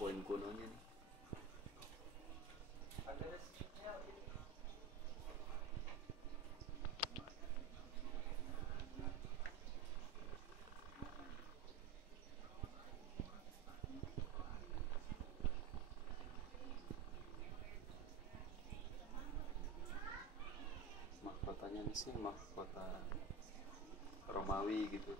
poin kunonya nih. Mahkotanya nih sih mahkota Romawi gitu.